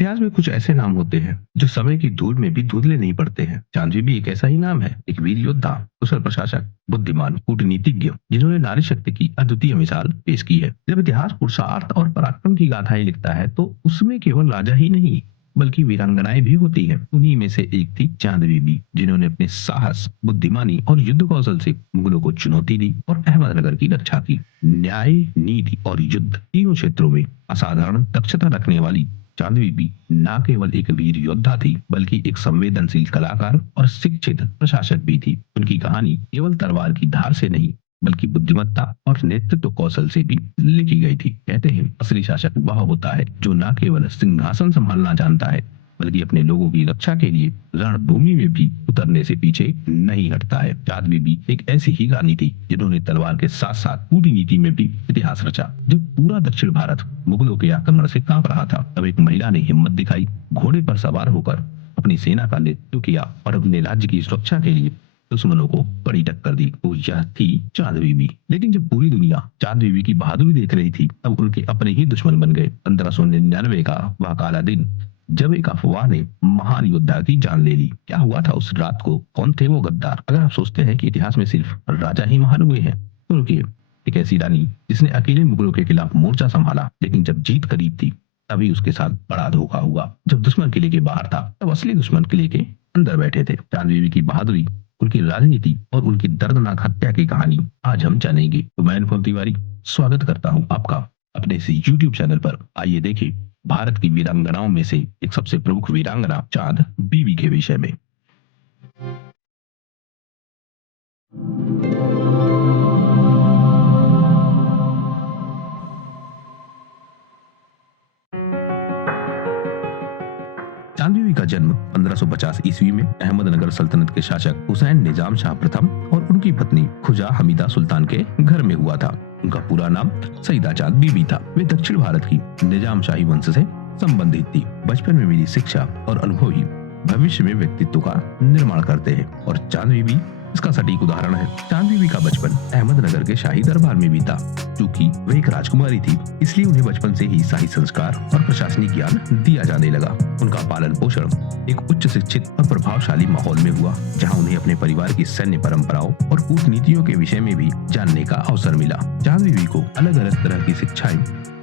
इतिहास में कुछ ऐसे नाम होते हैं जो समय की धूल में भी धुंधले नहीं पड़ते हैं। चांदवी भी एक ऐसा ही नाम है, एक वीर योद्धा, कुशल प्रशासक, बुद्धिमान कूटनीतिज्ञ जिन्होंने नारी शक्ति की अद्वितीय मिसाल पेश की है। जब इतिहास पुरुषार्थ और पराक्रम की गाथाएं लिखता है तो उसमें केवल राजा ही नहीं बल्कि वीरांगनाएं भी होती हैं। उन्हीं में से एक थी चांदवी बी, जिन्होंने अपने साहस, बुद्धिमानी और युद्ध कौशल से मुगलों को चुनौती दी और अहमदनगर की रक्षा की। न्याय, नीति और युद्ध तीनों क्षेत्रों में असाधारण दक्षता रखने वाली चांदवी भी न केवल एक वीर योद्धा थी बल्कि एक संवेदनशील कलाकार और शिक्षित प्रशासक भी थी। उनकी कहानी केवल तलवार की धार से नहीं बल्कि बुद्धिमत्ता और नेतृत्व कौशल से भी लिखी गई थी। कहते हैं असली शासक वह होता है जो न केवल सिंहासन संभालना जानता है बल्कि अपने लोगों की रक्षा के लिए रणभूमि में भी उतरने से पीछे नहीं हटता है। चांदबी भी एक ऐसी ही रानी थी जिन्होंने तलवार के साथ साथ कूटनीति में भी इतिहास रचा। जब पूरा दक्षिण भारत मुगलों के आक्रमण से कांप रहा था तब एक महिला ने हिम्मत दिखाई, घोड़े पर सवार होकर अपनी सेना का नेतृत्व किया और अपने राज्य की सुरक्षा के लिए दुश्मनों को कड़ी टक्कर दी। तो यह थी चांद बीबी। लेकिन जब पूरी दुनिया चांद बीबी की बहादुरी देख रही थी तब उनके अपने ही दुश्मन बन गए। 1599 का वह काला दिन जब एक अफवाह ने महान योद्धा की जान ले ली। क्या हुआ था उस रात को? कौन थे वो गद्दार? अगर आप सोचते हैं कि इतिहास में सिर्फ राजा ही महान हुए हैं तो रुकिए। एक ऐसी रानी जिसने अकेले मुगलों के खिलाफ मोर्चा संभाला, लेकिन जब जीत करीब थी तभी उसके साथ बड़ा धोखा हुआ। जब दुश्मन किले के बाहर था तब असली दुश्मन किले के अंदर बैठे थे। चांद बीबी की बहादुरी, उनकी राजनीति और उनकी दर्दनाक हत्या की कहानी आज हम जानेंगे। तो मैं अनुपम तिवारी स्वागत करता हूँ आपका अपने इस YouTube चैनल पर। आइए देखें भारत की वीरांगनाओं में से एक सबसे प्रमुख वीरांगना चांद बीबी के विषय में। चांद बीबी का जन्म 1550 ईस्वी में अहमदनगर सल्तनत के शासक हुसैन निजाम शाह प्रथम और उनकी पत्नी खुजा हमीदा सुल्तान के घर में हुआ था। उनका पूरा नाम सईदा चांद बीबी था। वे दक्षिण भारत की निजाम शाही वंश से संबंधित थी। बचपन में मिली शिक्षा और अनुभव ही भविष्य में व्यक्तित्व का निर्माण करते हैं और चांद बीबी इसका सटीक उदाहरण है। चांद बीबी का बचपन अहमदनगर के शाही दरबार में बीता। चूंकि वह एक राजकुमारी थी इसलिए उन्हें बचपन से ही शाही संस्कार और प्रशासनिक ज्ञान दिया जाने लगा। उनका पालन पोषण एक उच्च शिक्षित और प्रभावशाली माहौल में हुआ, जहां उन्हें अपने परिवार की सैन्य परंपराओं और कूटनीतियों के विषय में भी जानने का अवसर मिला। चांद बीबी को अलग अलग तरह की शिक्षाएं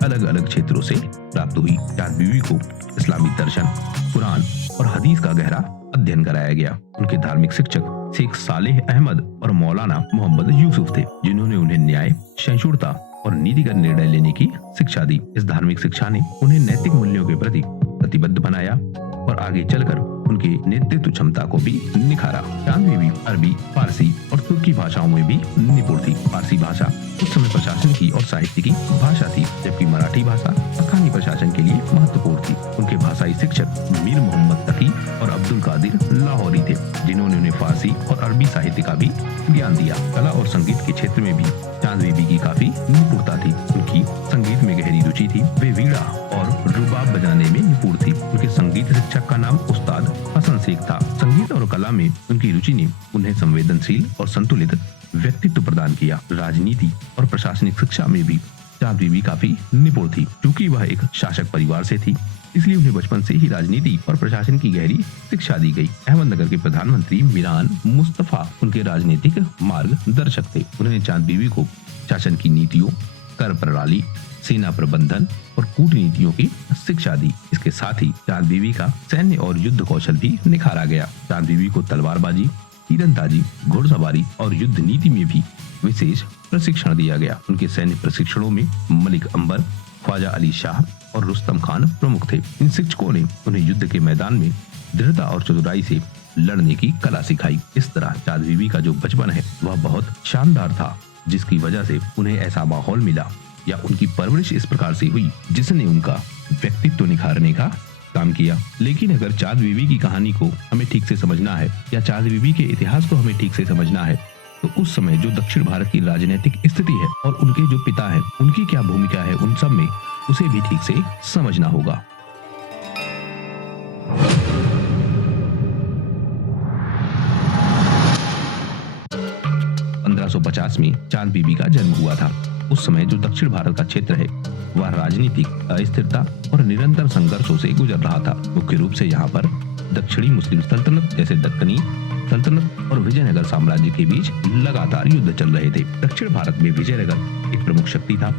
अलग अलग क्षेत्रों से प्राप्त हुई। चांद बीबी को इस्लामी दर्शन, कुरान और हदीस का गहरा अध्ययन कराया गया। उनके धार्मिक शिक्षक शेख सालेह अहमद और मौलाना मोहम्मद यूसुफ थे, जिन्होंने उन्हें न्याय, सहिष्णुता और नीतिगत निर्णय लेने की शिक्षा दी। इस धार्मिक शिक्षा ने उन्हें नैतिक मूल्यों के प्रति प्रतिबद्ध बनाया और आगे चलकर उनके नेतृत्व क्षमता को भी निखारा। चांद बीबी अरबी, फारसी और तुर्की भाषाओं में भी निपुण थी। फारसी भाषा उस समय प्रशासन की और साहित्य की भाषा थी, जबकि मराठी भाषा स्थानीय प्रशासन के लिए महत्वपूर्ण थी। उनके भाषाई शिक्षक मीर मोहम्मद तकी और अब्दुल कादिर लाहौरी थे, जिन्होंने उन्हें फारसी और अरबी साहित्य का भी ज्ञान दिया। कला और संगीत के क्षेत्र में भी चांद बीबी की काफी निपुणता थी। उनकी संगीत में गहरी रुचि थी। वे वीणा और रुबाब बजाने में निपुण थी। उनके संगीत शिक्षक का नाम उस्ताद हसन शेख था। संगीत और कला में उनकी रुचि ने उन्हें संवेदनशील और संतुलित व्यक्तित्व प्रदान किया। राजनीति और प्रशासनिक शिक्षा में भी चांद बीबी काफी निपुण थी। क्योंकि वह एक शासक परिवार से थी इसलिए उन्हें बचपन से ही राजनीति और प्रशासन की गहरी शिक्षा दी गई। अहमदनगर के प्रधानमंत्री मिरान मुस्तफा उनके राजनीतिक मार्गदर्शक थे। उन्होंने चांद बीबी को शासन की नीतियों, कर प्रणाली, सेना प्रबंधन और कूटनीतियों की शिक्षा दी। इसके साथ ही चांद बीबी का सैन्य और युद्ध कौशल भी निखारा गया। चांद बीबी को तलवारबाजी, तीरंदाजी, घुड़सवारी और युद्ध नीति में भी विशेष प्रशिक्षण दिया गया। उनके सैन्य प्रशिक्षणों में मलिक अंबर, ख्वाजा अली शाह और रुस्तम खान प्रमुख थे। इन शिक्षकों ने उन्हें युद्ध के मैदान में दृढ़ता और चतुराई से लड़ने की कला सिखाई। इस तरह चांद बीबी का जो बचपन है वह बहुत शानदार था, जिसकी वजह से उन्हें ऐसा माहौल मिला या उनकी परवरिश इस प्रकार से हुई जिसने उनका व्यक्तित्व निखारने का काम किया। लेकिन अगर चांद बीबी की कहानी को हमें ठीक से समझना है या चांद बीबी के इतिहास को हमें ठीक से समझना है तो उस समय जो दक्षिण भारत की राजनीतिक स्थिति है और उनके जो पिता है उनकी क्या भूमिका है उन सब में, उसे भी ठीक से समझना होगा। 1550 में चांद बीबी का जन्म हुआ था। उस समय जो दक्षिण भारत का क्षेत्र है वह राजनीतिक अस्थिरता और निरंतर संघर्षों से गुजर रहा था। मुख्य रूप से यहाँ पर दक्षिणी मुस्लिम सल्तनत जैसे दक्कनी सल्तनत और विजयनगर साम्राज्य के बीच लगातार युद्ध चल रहे थे। दक्षिण भारत में विजयनगर एक प्रमुख शक्ति था।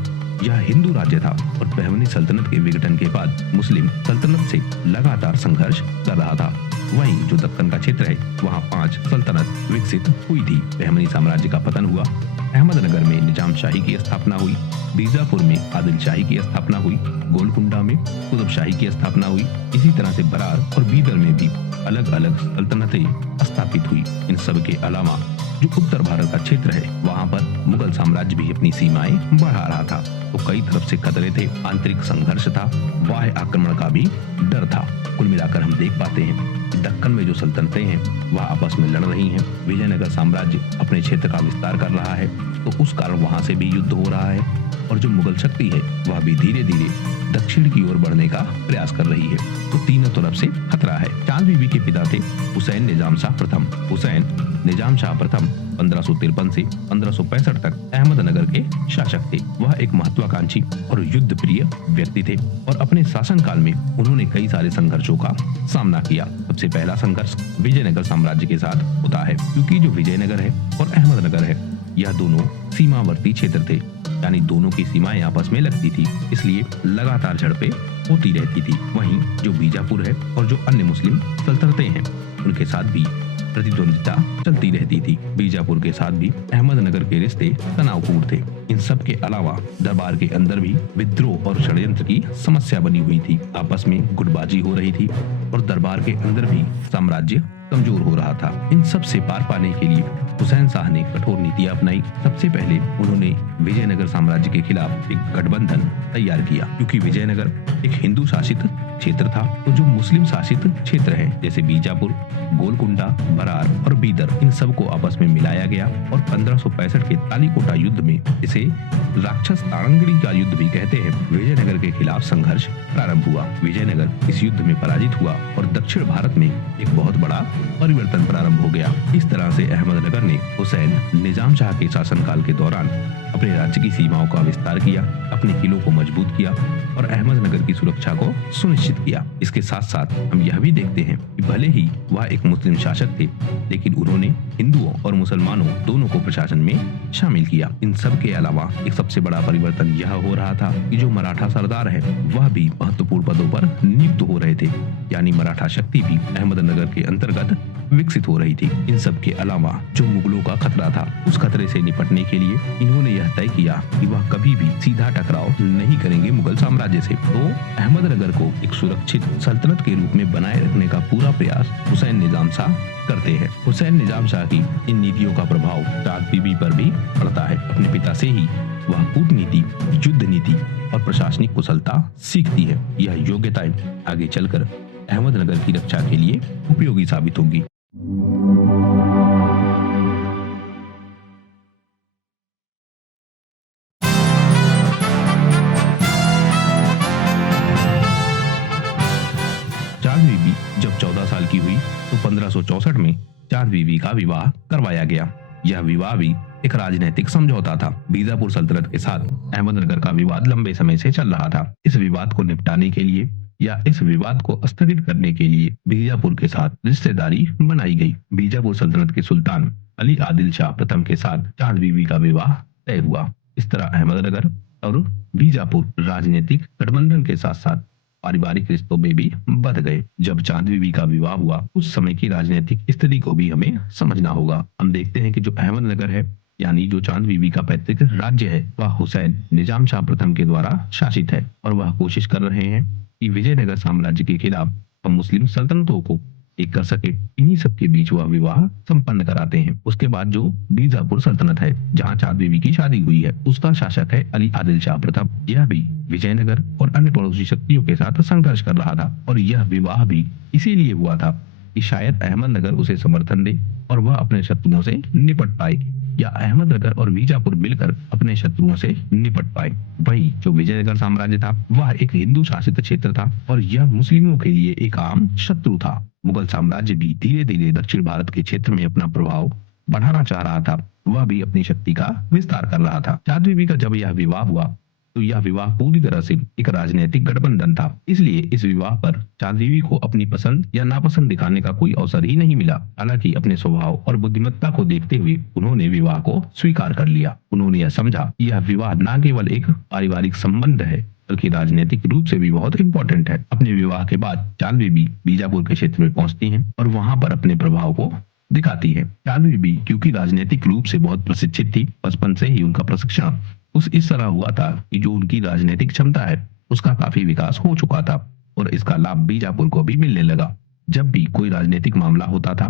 यह हिंदू राज्य था और बहमनी सल्तनत के विघटन के बाद मुस्लिम सल्तनत से लगातार संघर्ष कर रहा था। वहीं जो दक्कन का क्षेत्र है वहाँ 5 सल्तनत विकसित हुई थी। बहमनी साम्राज्य का पतन हुआ। अहमदनगर में निजाम शाही की स्थापना हुई। बीजापुर में आदिल शाही की स्थापना हुई। गोलकुंडा में कुतुब शाही की स्थापना हुई। इसी तरह से बरार और बीदर में भी अलग अलग सल्तनतें स्थापित हुई। इन सब के अलावा जो उत्तर भारत का क्षेत्र है वहाँ पर मुगल साम्राज्य भी अपनी सीमाएं बढ़ा रहा था। तो कई तरफ से खतरे थे, आंतरिक संघर्ष था, बाह्य आक्रमण का भी डर था। कुल मिलाकर हम देख पाते हैं दक्कन में जो सल्तनतें हैं वह आपस में लड़ रही हैं। विजयनगर साम्राज्य अपने क्षेत्र का विस्तार कर रहा है तो उस कारण वहां से भी युद्ध हो रहा है और जो मुगल शक्ति है वह भी धीरे धीरे दक्षिण की ओर बढ़ने का प्रयास कर रही है। तो तीनों तरफ से खतरा है। चांद बीबी के पिता थे हुसैन निजाम शाह प्रथम। हुसैन निजाम शाह प्रथम 1553 से 1565 तक अहमदनगर के शासक थे। वह एक महत्वाकांक्षी और युद्ध प्रिय व्यक्ति थे और अपने शासनकाल में उन्होंने कई सारे संघर्षों का सामना किया। सबसे पहला संघर्ष विजयनगर साम्राज्य के साथ होता है, क्योंकि जो विजयनगर है और अहमदनगर है यह दोनों सीमावर्ती क्षेत्र थे, यानी दोनों की सीमाएं आपस में लगती थी, इसलिए लगातार झड़पें होती रहती थी। वहीं जो बीजापुर है और जो अन्य मुस्लिम सल्तनतें हैं उनके साथ भी प्रतिद्वंदिता चलती रहती थी। बीजापुर के साथ भी अहमदनगर के रिश्ते तनावपूर्ण थे। इन सब के अलावा दरबार के अंदर भी विद्रोह और षड्यंत्र की समस्या बनी हुई थी। आपस में गुटबाजी हो रही थी और दरबार के अंदर भी साम्राज्य कमजोर हो रहा था। इन सब से पार पाने के लिए हुसैन शाह ने कठोर नीतियां अपनाई। सबसे पहले उन्होंने विजयनगर साम्राज्य के खिलाफ एक गठबंधन तैयार किया, क्योंकि विजयनगर एक हिंदू शासित क्षेत्र था। तो जो मुस्लिम शासित क्षेत्र है जैसे बीजापुर, गोलकुंडा, बरार और बीदर, इन सब को आपस में मिलाया गया और 1565 के तालीकोटा युद्ध में, इसे राक्षस ताड़ंगड़ी का युद्ध भी कहते हैं, विजयनगर के खिलाफ संघर्ष प्रारंभ हुआ। विजयनगर इस युद्ध में पराजित हुआ और दक्षिण भारत में एक बहुत बड़ा परिवर्तन प्रारंभ हो गया। इस तरह से अहमदनगर ने हुसैन निजाम शाह के शासनकाल के दौरान अपने राज्य की सीमाओं का विस्तार किया, अपने किलों को मजबूत किया और अहमदनगर की सुरक्षा को सुनिश्चित किया। इसके साथ साथ हम यह भी देखते हैं कि भले ही वह एक मुस्लिम शासक थे, लेकिन उन्होंने हिंदुओं और मुसलमानों दोनों को प्रशासन में शामिल किया। इन सब के अलावा एक सबसे बड़ा परिवर्तन यह हो रहा था कि जो मराठा सरदार है वह भी महत्वपूर्ण पदों पर नियुक्त हो रहे थे, यानी मराठा शक्ति भी अहमदनगर के अंतर्गत विकसित हो रही थी। इन सब के अलावा जो मुगलों का खतरा था, उस खतरे से निपटने के लिए इन्होंने यह तय किया कि वह कभी भी सीधा टकराव नहीं करेंगे मुगल साम्राज्य से। तो अहमदनगर को एक सुरक्षित सल्तनत के रूप में बनाए रखने का पूरा प्रयास हुसैन निजाम शाह करते हैं। हुसैन निजाम शाह की इन नीतियों का प्रभाव चांद बीबी पर भी पड़ता है। अपने पिता से ही वह कूटनीति, युद्ध नीति और प्रशासनिक कुशलता सीखती है। यह योग्यताएं आगे चलकर अहमदनगर की रक्षा के लिए उपयोगी साबित होंगी। चांद बीबी जब 14 साल की हुई तो 1564 में चांद बीबी का विवाह करवाया गया। यह विवाह भी एक राजनीतिक समझौता था। बीजापुर सल्तनत के साथ अहमदनगर का विवाद लंबे समय से चल रहा था। इस विवाद को निपटाने के लिए या इस विवाद को स्थगित करने के लिए बीजापुर के साथ रिश्तेदारी बनाई गई। बीजापुर सल्तनत के सुल्तान अली आदिल शाह प्रथम के साथ चांद बीबी का विवाह तय हुआ। इस तरह अहमदनगर और बीजापुर राजनीतिक गठबंधन के साथ साथ पारिवारिक रिश्तों में भी बध गए। जब चांद बीबी का विवाह हुआ उस समय की राजनीतिक स्थिति को भी हमें समझना होगा। हम देखते हैं कि जो अहमदनगर है, यानी जो चांद बीबी का पैतृक राज्य है, वह हुसैन निजाम शाह प्रथम के द्वारा शासित है और वह कोशिश कर रहे हैं कि विजयनगर साम्राज्य के खिलाफ हम मुस्लिम सल्तनतों को एक कर सके। इन्हीं सब के बीच वह विवाह संपन्न कराते हैं। उसके बाद जो बीजापुर सल्तनत है, जहाँ चांद बीबी की शादी हुई है, उसका शासक है अली आदिल शाह प्रथम। यह भी विजयनगर और अन्य पड़ोसी शक्तियों के साथ संघर्ष कर रहा था और यह विवाह भी इसीलिए हुआ था कि शायद अहमदनगर उसे समर्थन दे और वह अपने शत्रुओं से निपट पाए, या अहमदनगर और बीजापुर मिलकर अपने शत्रुओं से निपट पाए। वही जो विजयनगर साम्राज्य था वह एक हिंदू शासित क्षेत्र था और यह मुस्लिमों के लिए एक आम शत्रु था। मुगल साम्राज्य भी धीरे धीरे दक्षिण भारत के क्षेत्र में अपना प्रभाव बढ़ाना चाह रहा था। वह भी अपनी शक्ति का विस्तार कर रहा था। चांद बीबी का जब यह विवाह हुआ तो यह विवाह पूरी तरह से एक राजनीतिक गठबंधन था। इसलिए इस विवाह पर चांद बीबी को अपनी पसंद या नापसंद दिखाने का कोई अवसर ही नहीं मिला। हालांकि अपने स्वभाव और बुद्धिमत्ता को देखते हुए उन्होंने विवाह को स्वीकार कर लिया। उन्होंने यह समझा कि यह विवाह न केवल एक पारिवारिक संबंध है बल्कि राजनीतिक रूप से भी बहुत इंपॉर्टेंट है। अपने विवाह के बाद चांद बीबी बीजापुर के क्षेत्र में पहुंचती हैं और वहां पर अपने प्रभाव को दिखाती है। चांद बीबी क्योंकि राजनीतिक रूप से बहुत प्रशिक्षित थी, बचपन से ही उनका प्रशिक्षण कुछ इस तरह हुआ था कि जो उनकी राजनीतिक क्षमता है उसका काफी विकास हो चुका था और इसका लाभ बीजापुर को भी मिलने लगा। जब भी कोई राजनीतिक मामला होता था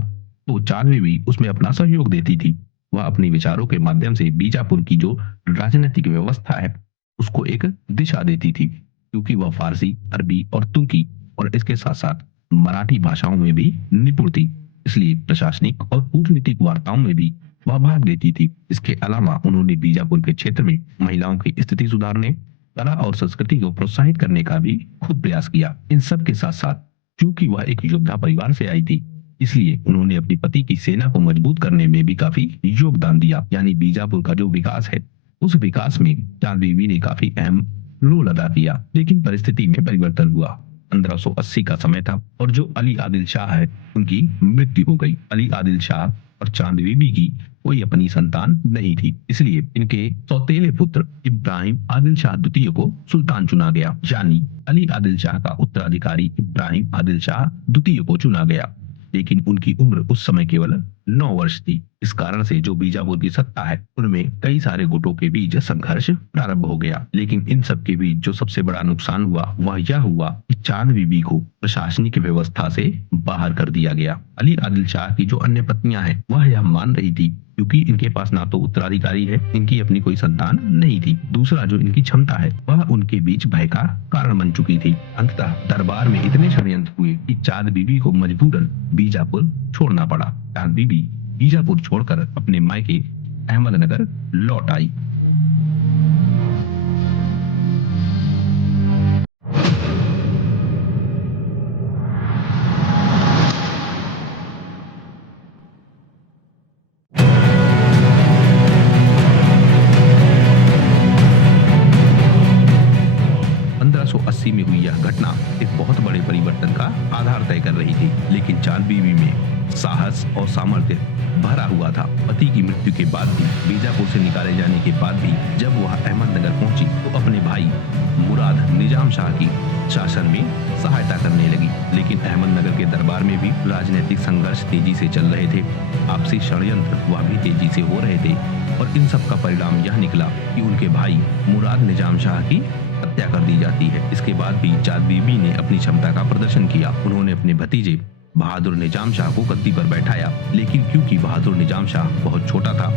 तो चांद बीबी उसमें अपना सहयोग देती थी। वह अपने विचारों के माध्यम से बीजापुर की जो राजनीतिक व्यवस्था है उसको एक दिशा देती थी। क्योंकि वह फारसी, अरबी और तुर्की और इसके साथ साथ मराठी भाषाओं में भी निपुण थी, इसलिए प्रशासनिक और कूटनीतिक वार्ताओं में भी वह भाग लेती थी। इसके अलावा उन्होंने बीजापुर के क्षेत्र में महिलाओं की स्थिति सुधारने, कला और संस्कृति को प्रोत्साहित करने का भी खुद प्रयास किया। इन सब के साथ साथ क्योंकि वह एक योद्धा परिवार से आई थी, इसलिए उन्होंने अपने पति की सेना को मजबूत करने में भी काफी योगदान दिया। यानी बीजापुर का जो विकास है उस विकास में चांद बीबी ने काफी अहम रोल अदा किया। लेकिन परिस्थिति में परिवर्तन हुआ। 1580 का समय था और जो अली आदिल शाह है उनकी मृत्यु हो गई। अली आदिल शाह और चांद बीबी की कोई अपनी संतान नहीं थी, इसलिए इनके सौतेले पुत्र इब्राहिम आदिल शाह द्वितीय को सुल्तान चुना गया। यानी अली आदिल शाह का उत्तराधिकारी इब्राहिम आदिल शाह द्वितीय को चुना गया। लेकिन उनकी उम्र उस समय केवल 9 वर्ष थी। इस कारण से जो बीजापुर की सत्ता है उनमें कई सारे गुटों के बीच संघर्ष प्रारंभ हो गया। लेकिन इन सब के बीच जो सबसे बड़ा नुकसान हुआ वह यह हुआ कि चांद बीबी को प्रशासनिक व्यवस्था से बाहर कर दिया गया। अली आदिल शाह की जो अन्य पत्नियां हैं वह यह मान रही थी क्योंकि इनके पास ना तो उत्तराधिकारी है, इनकी अपनी कोई संतान नहीं थी, दूसरा जो इनकी क्षमता है वह उनके बीच भय का कारण बन चुकी थी। अंततः दरबार में इतने षड्यंत्र हुए कि चांद बीबी को मजबूरन बीजापुर छोड़ना पड़ा। चांद बीबी बीजापुर छोड़कर अपने मायके अहमदनगर लौट आई। में हुई यह घटना एक बहुत बड़े परिवर्तन का आधार तय कर रही थी। लेकिन चांद बीबी में साहस और सामर्थ्य भरा हुआ था। पति की मृत्यु के बाद भी, बीजापुर से निकाले जाने के बाद भी जब वह अहमदनगर पहुंची तो अपने भाई मुराद निजाम शाह की शासन में सहायता करने लगी। लेकिन अहमदनगर के दरबार में भी राजनीतिक संघर्ष तेजी से चल रहे थे। आपसी षड्यंत्र वह भी तेजी से हो रहे थे और इन सब का परिणाम यह निकला कि उनके भाई मुराद निजाम शाह की हत्या कर दी जाती है। इसके बाद भी चांद बीबी ने अपनी क्षमता का प्रदर्शन किया। उन्होंने अपने भतीजे बहादुर निजाम शाह को गद्दी पर बैठाया। लेकिन क्योंकि बहादुर निजाम शाह बहुत छोटा था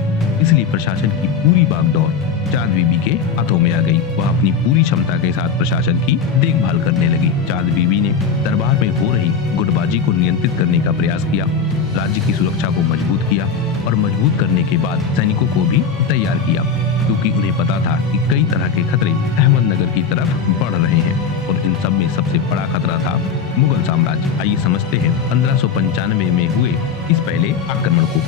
इसलिए प्रशासन की पूरी बागडोर चांद बीबी के हाथों में आ गई। वह अपनी पूरी क्षमता के साथ प्रशासन की देखभाल करने लगी। चांद बीबी ने दरबार में हो रही गुटबाजी को नियंत्रित करने का प्रयास किया, राज्य की सुरक्षा को मजबूत किया और मजबूत करने के बाद सैनिकों को भी तैयार किया, क्योंकि उन्हें पता था कि कई तरह के खतरे अहमदनगर की तरफ बढ़ रहे हैं और इन सब में सबसे बड़ा खतरा था मुगल साम्राज्य। आइए समझते हैं 1595 में हुए इस पहले आक्रमण को।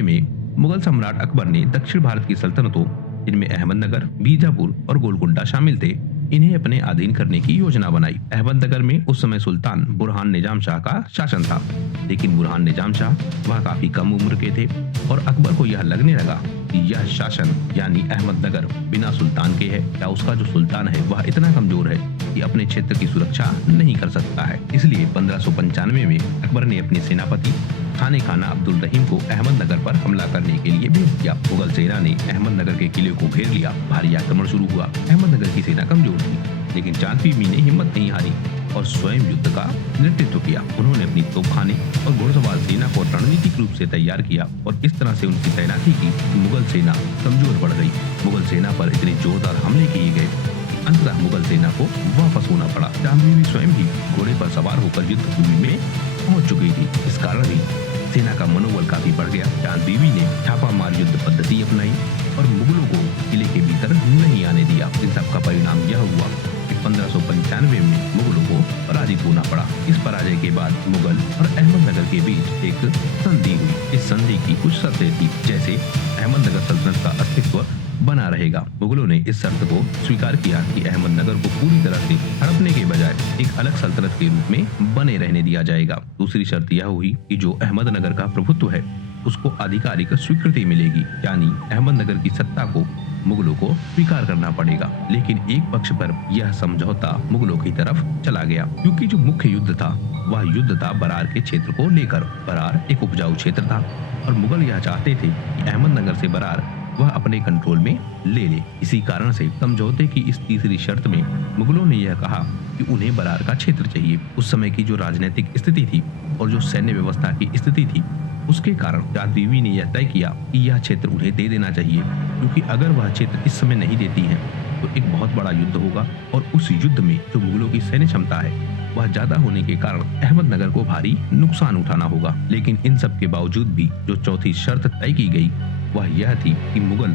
में मुगल सम्राट अकबर ने दक्षिण भारत की सल्तनतों जिनमें अहमदनगर, बीजापुर और गोलकुंडा शामिल थे, इन्हें अपने अधीन करने की योजना बनाई। अहमदनगर में उस समय सुल्तान बुरहान निजाम शाह का शासन था, लेकिन बुरहान निजाम शाह वह काफी कम उम्र के थे और अकबर को यह लगने लगा कि यह शासन यानी अहमदनगर बिना सुल्तान के है या उसका जो सुल्तान है वह इतना कमजोर है कि अपने क्षेत्र की सुरक्षा नहीं कर सकता है। इसलिए 1595 में अकबर ने अपने सेनापति खाने खाना अब्दुल रहीम को अहमदनगर पर हमला करने के लिए भेज दिया। मुगल सेना ने अहमदनगर के किले को घेर लिया। भारी आक्रमण शुरू हुआ। अहमदनगर की सेना कमजोर थी, लेकिन चांद बीबी ने हिम्मत नहीं हारी और स्वयं युद्ध का नेतृत्व किया। उन्होंने अपनी तोपखाने और घुड़सवार सेना को रणनीतिक रूप से तैयार किया और इस तरह से उनकी तैनाती की मुगल सेना कमजोर पड़ गई। मुगल सेना पर इतने जोरदार हमले किए गए कि अंततः मुगल सेना को वापस होना पड़ा। चांद बीबी स्वयं ही घोड़े पर सवार होकर युद्ध भूमि में पहुंच चुकी थी। इस कारण ही सेना का मनोबल काफी बढ़ गया। चांद बीबी ने छापामार युद्ध पद्धति अपनाई और मुगलों को किले के भीतर नहीं आने दिया। इन सब का परिणाम यह हुआ कि 1595 में मुगलों को पराजित होना पड़ा। इस पराजय के बाद मुगल और अहमदनगर के बीच एक संधि हुई। इस संधि की कुछ शर्तें थी, जैसे अहमदनगर सल्तनत का अस्तित्व बना रहेगा। मुगलों ने इस शर्त को स्वीकार किया कि अहमदनगर को पूरी तरह से हड़पने के बजाय एक अलग सल्तनत के रूप में बने रहने दिया जाएगा। दूसरी शर्त यह हुई कि जो अहमदनगर का प्रभुत्व है उसको आधिकारिक स्वीकृति मिलेगी, यानी अहमदनगर की सत्ता को मुगलों को स्वीकार करना पड़ेगा। लेकिन एक पक्ष पर यह समझौता मुगलों की तरफ चला गया, क्योंकि जो मुख्य युद्ध था वह युद्ध था बरार के क्षेत्र को लेकर। बरार एक उपजाऊ क्षेत्र था और मुगल यह चाहते थे कि अहमदनगर से बरार वह अपने कंट्रोल में ले ले। इसी कारण से समझौते की इस तीसरी शर्त में मुगलों ने यह कहा कि उन्हें बरार का क्षेत्र चाहिए। उस समय की जो राजनीतिक स्थिति थी और जो सैन्य व्यवस्था की स्थिति थी, उसके कारण चांद बीवी ने यह तय किया कि यह क्षेत्र उन्हें दे देना चाहिए, क्योंकि अगर वह क्षेत्र इस समय नहीं देती है तो एक बहुत बड़ा युद्ध होगा और उस युद्ध में जो मुगलों की सैन्य क्षमता है वह ज्यादा होने के कारण अहमदनगर को भारी नुकसान उठाना होगा। लेकिन इन सब के बावजूद भी जो चौथी शर्त तय की गई वह यह थी कि मुगल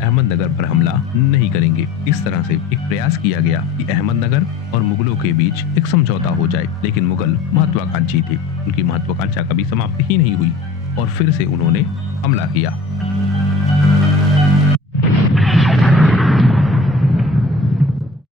अहमदनगर पर हमला नहीं करेंगे। इस तरह से एक प्रयास किया गया कि अहमदनगर और मुगलों के बीच एक समझौता हो जाए। लेकिन मुगल महत्वाकांक्षी थे, उनकी महत्वाकांक्षा कभी समाप्त ही नहीं हुई और फिर से उन्होंने हमला किया।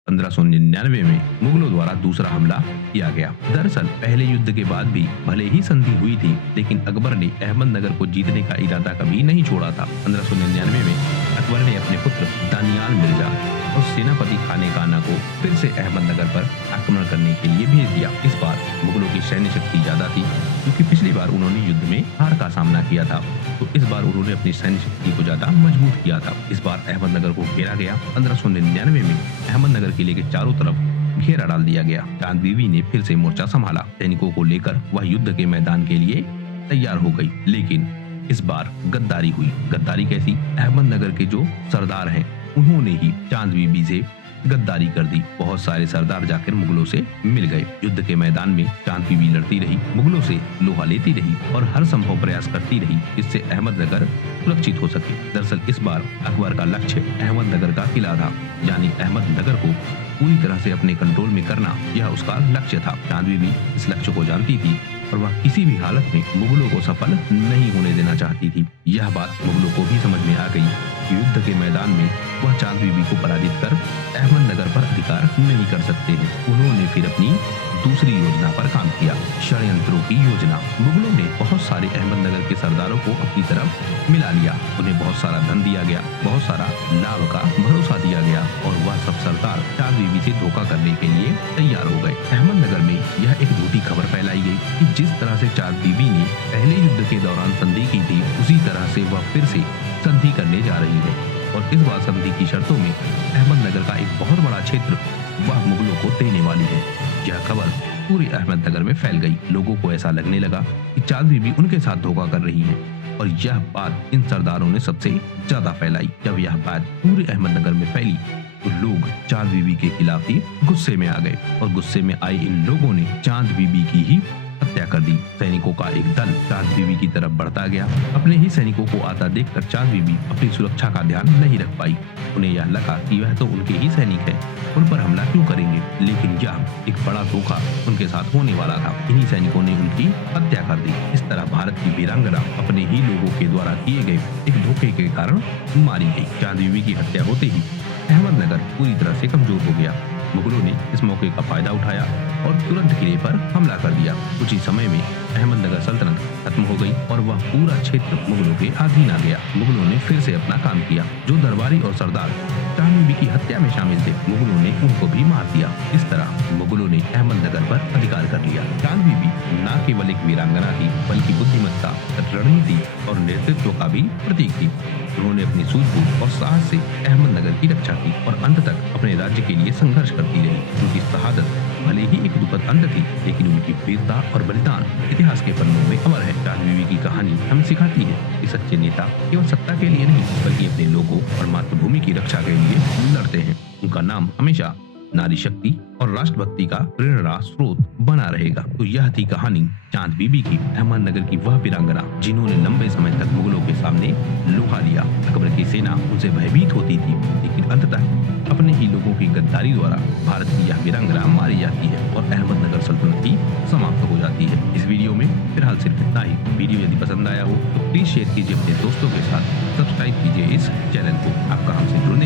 1599 में मुगलों द्वारा दूसरा हमला किया गया। दरअसल पहले युद्ध के बाद भी भले ही संधि हुई थी, लेकिन अकबर ने अहमदनगर को जीतने का इरादा कभी नहीं छोड़ा था। 1599 में अकबर ने अपने पुत्र दानियाल मिर्जा और सेनापति खाने काना को फिर से अहमदनगर पर आक्रमण करने के लिए भेज दिया। इस बार मुगलों की सैन्य शक्ति ज्यादा थी, क्योंकि पिछली बार उन्होंने युद्ध में हार का सामना किया था, तो इस बार उन्होंने अपनी सैन्य शक्ति को ज्यादा मजबूत किया था। इस बार अहमदनगर को घेरा गया। 1599 में अहमदनगर किले के चारों तरफ घेरा डाल दिया गया। चांद बीवी ने फिर से मोर्चा संभाला। सैनिकों को लेकर वह युद्ध के मैदान के लिए तैयार हो गई, लेकिन इस बार गद्दारी हुई। गद्दारी कैसी? अहमदनगर के जो सरदार हैं उन्होंने ही चांद बीबी से गद्दारी कर दी। बहुत सारे सरदार जाकर मुगलों से मिल गए। युद्ध के मैदान में चांद बीबी लड़ती रही, मुगलों से लोहा लेती रही और हर संभव प्रयास करती रही जिससे अहमदनगर सुरक्षित हो सके। दरअसल इस बार अकबर का लक्ष्य अहमदनगर का किला था, यानी अहमदनगर को पूरी तरह से अपने कंट्रोल में करना, यह उसका लक्ष्य था। चांद बीबी इस लक्ष्य को जानती थी और वह किसी भी हालत में मुगलों को सफल नहीं होने देना चाहती थी। यह बात मुगलों को भी समझ में आ गई कि युद्ध के मैदान में वह चांद बीबी को पराजित कर अहमदनगर पर अधिकार नहीं कर सकते हैं। उन्होंने फिर अपनी दूसरी योजना पर काम किया, षड्यंत्रों की योजना। मुगलों ने बहुत सारे अहमदनगर के सरदारों को अपनी तरफ मिला लिया। उन्हें बहुत सारा धन दिया गया, बहुत सारा लाभ का भरोसा दिया गया और वह सब सरदार चांद बीबी से धोखा करने के लिए तैयार हो गए। अहमदनगर में यह एक झूठी खबर फैलाई गई कि जिस तरह से चांद बीबी ने पहले युद्ध के दौरान संधि की थी, उसी तरह से वह फिर से संधि करने जा रही है और इस बार संधि की शर्तों में अहमदनगर का एक बहुत बड़ा क्षेत्र वह मुगलों को देने वाली है। यह खबर पूरे अहमदनगर में फैल गई। लोगों को ऐसा लगने लगा कि चांद बीबी उनके साथ धोखा कर रही है और यह बात इन सरदारों ने सबसे ज्यादा फैलाई। जब यह बात पूरे अहमदनगर में फैली तो लोग चांद बीबी के खिलाफ ही गुस्से में आ गए और गुस्से में आए इन लोगों ने चांद बीबी की ही हत्या कर दी। सैनिकों का एक दल चांद बीबी की तरफ बढ़ता गया। अपने ही सैनिकों को आता देखकर चांद बीबी अपनी सुरक्षा का ध्यान नहीं रख पाई। उन्हें यह लगा कि वह तो उनके ही सैनिक है, उन पर हमला क्यों करेंगे। लेकिन यह एक बड़ा धोखा उनके साथ होने वाला था। इन्हीं सैनिकों ने उनकी हत्या कर दी। इस तरह भारत की वीरांगना अपने ही लोगों के द्वारा किए गए एक धोखे के कारण मारी गई। चांद बीबी की हत्या होते ही अहमदनगर पूरी तरह से कमजोर हो गया। मुगलों ने इस मौके का फायदा उठाया और तुरंत किले पर हमला कर दिया। कुछ ही समय में अहमदनगर सल्तनत खत्म हो गई और वह पूरा क्षेत्र मुगलों के अधीन आ गया। मुगलों ने फिर से अपना काम किया। जो दरबारी और सरदार चांद बीबी की हत्या में शामिल थे, मुगलों ने उनको भी मार दिया। इस तरह मुगलों ने अहमदनगर पर अधिकार कर लिया। चांद बीबी न केवल एक वीरांगना थी, बल्कि बुद्धिमत्ता, रणनीति और नेतृत्व का भी प्रतीक थी। उन्होंने अपनी सूझबूझ और साहस से अहमदनगर की रक्षा की और अंत तक अपने राज्य के लिए संघर्ष करती रही। उनकी शहादत भले ही एक दुखद अंत थी, लेकिन उनकी वीरता और बलिदान इतिहास के पन्नों में अमर है। चांद बीबी की कहानी हमें सिखाती है कि सच्चे नेता केवल सत्ता के लिए नहीं, बल्कि अपने लोगों और मातृभूमि की रक्षा के लिए लड़ते हैं। उनका नाम हमेशा नारी शक्ति और राष्ट्रभक्ति का प्रेरणा स्रोत बना रहेगा। तो यह थी कहानी चांद बीबी की, अहमदनगर की वह वीरांगना जिन्होंने लंबे समय तक मुगलों के सामने लोहा लिया। अकबर की सेना उनसे भयभीत होती थी, लेकिन अंततः अपने ही लोगों की गद्दारी द्वारा भारत की यह वीरांगना मारी जाती है और अहमदनगर सल्तनत ही समाप्त हो जाती है। इस वीडियो में फिलहाल सिर्फ इतना ही। वीडियो यदि पसंद आया हो तो प्लीज शेयर कीजिए अपने दोस्तों के साथ, सब्सक्राइब कीजिए इस चैनल को। आपका हमसे जुड़ने